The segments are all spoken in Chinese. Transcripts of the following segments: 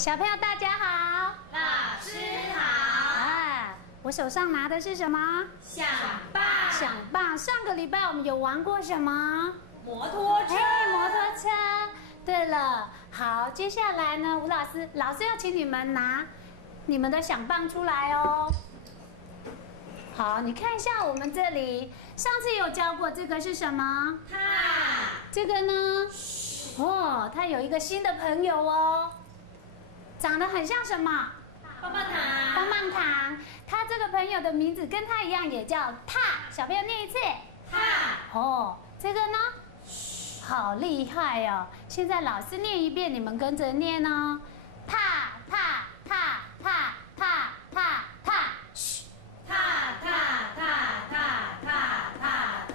小朋友大家好，老师好。我手上拿的是什么？响棒。响棒。上个礼拜我们有玩过什么？摩托车。摩托车。对了，好，接下来呢，吴老师要请你们拿你们的响棒出来哦。好，你看一下我们这里，上次有教过这个是什么？踏。这个呢？哦，它有一个新的朋友哦，长得很像什么？棒棒糖。棒棒糖。他这个朋友的名字跟他一样，也叫踏。小朋友念一次。踏。哦，这个呢？好厉害哦！现在老师念一遍，你们跟着念哦。踏踏踏踏踏踏踏。嘘。踏踏踏踏踏踏踏。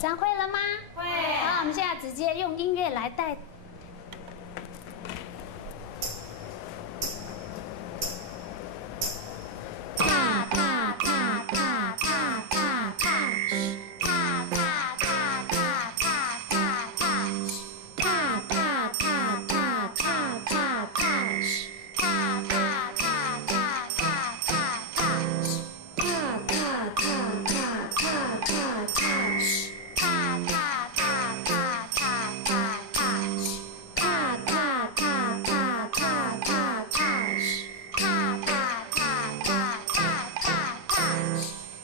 这样会了吗？会。好，我们现在直接用音乐来带。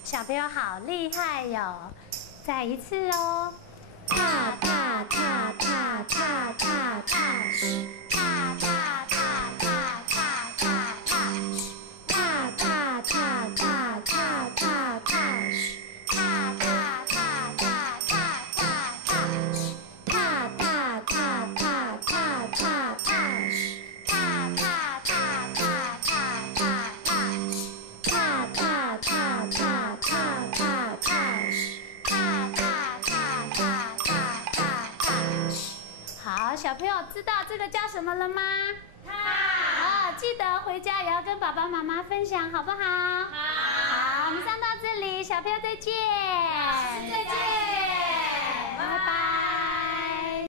小朋友好厉害哟！再一次哦，踏踏踏踏踏踏踏，踏踏踏踏踏踏踏，踏踏踏踏踏踏踏，踏踏踏踏踏踏，踏踏踏踏踏踏踏，踏踏踏踏踏踏。好，小朋友知道这个叫什么了吗？踏。记得回家也要跟爸爸妈妈分享，好不好？好。好，我们上到这里，小朋友再见。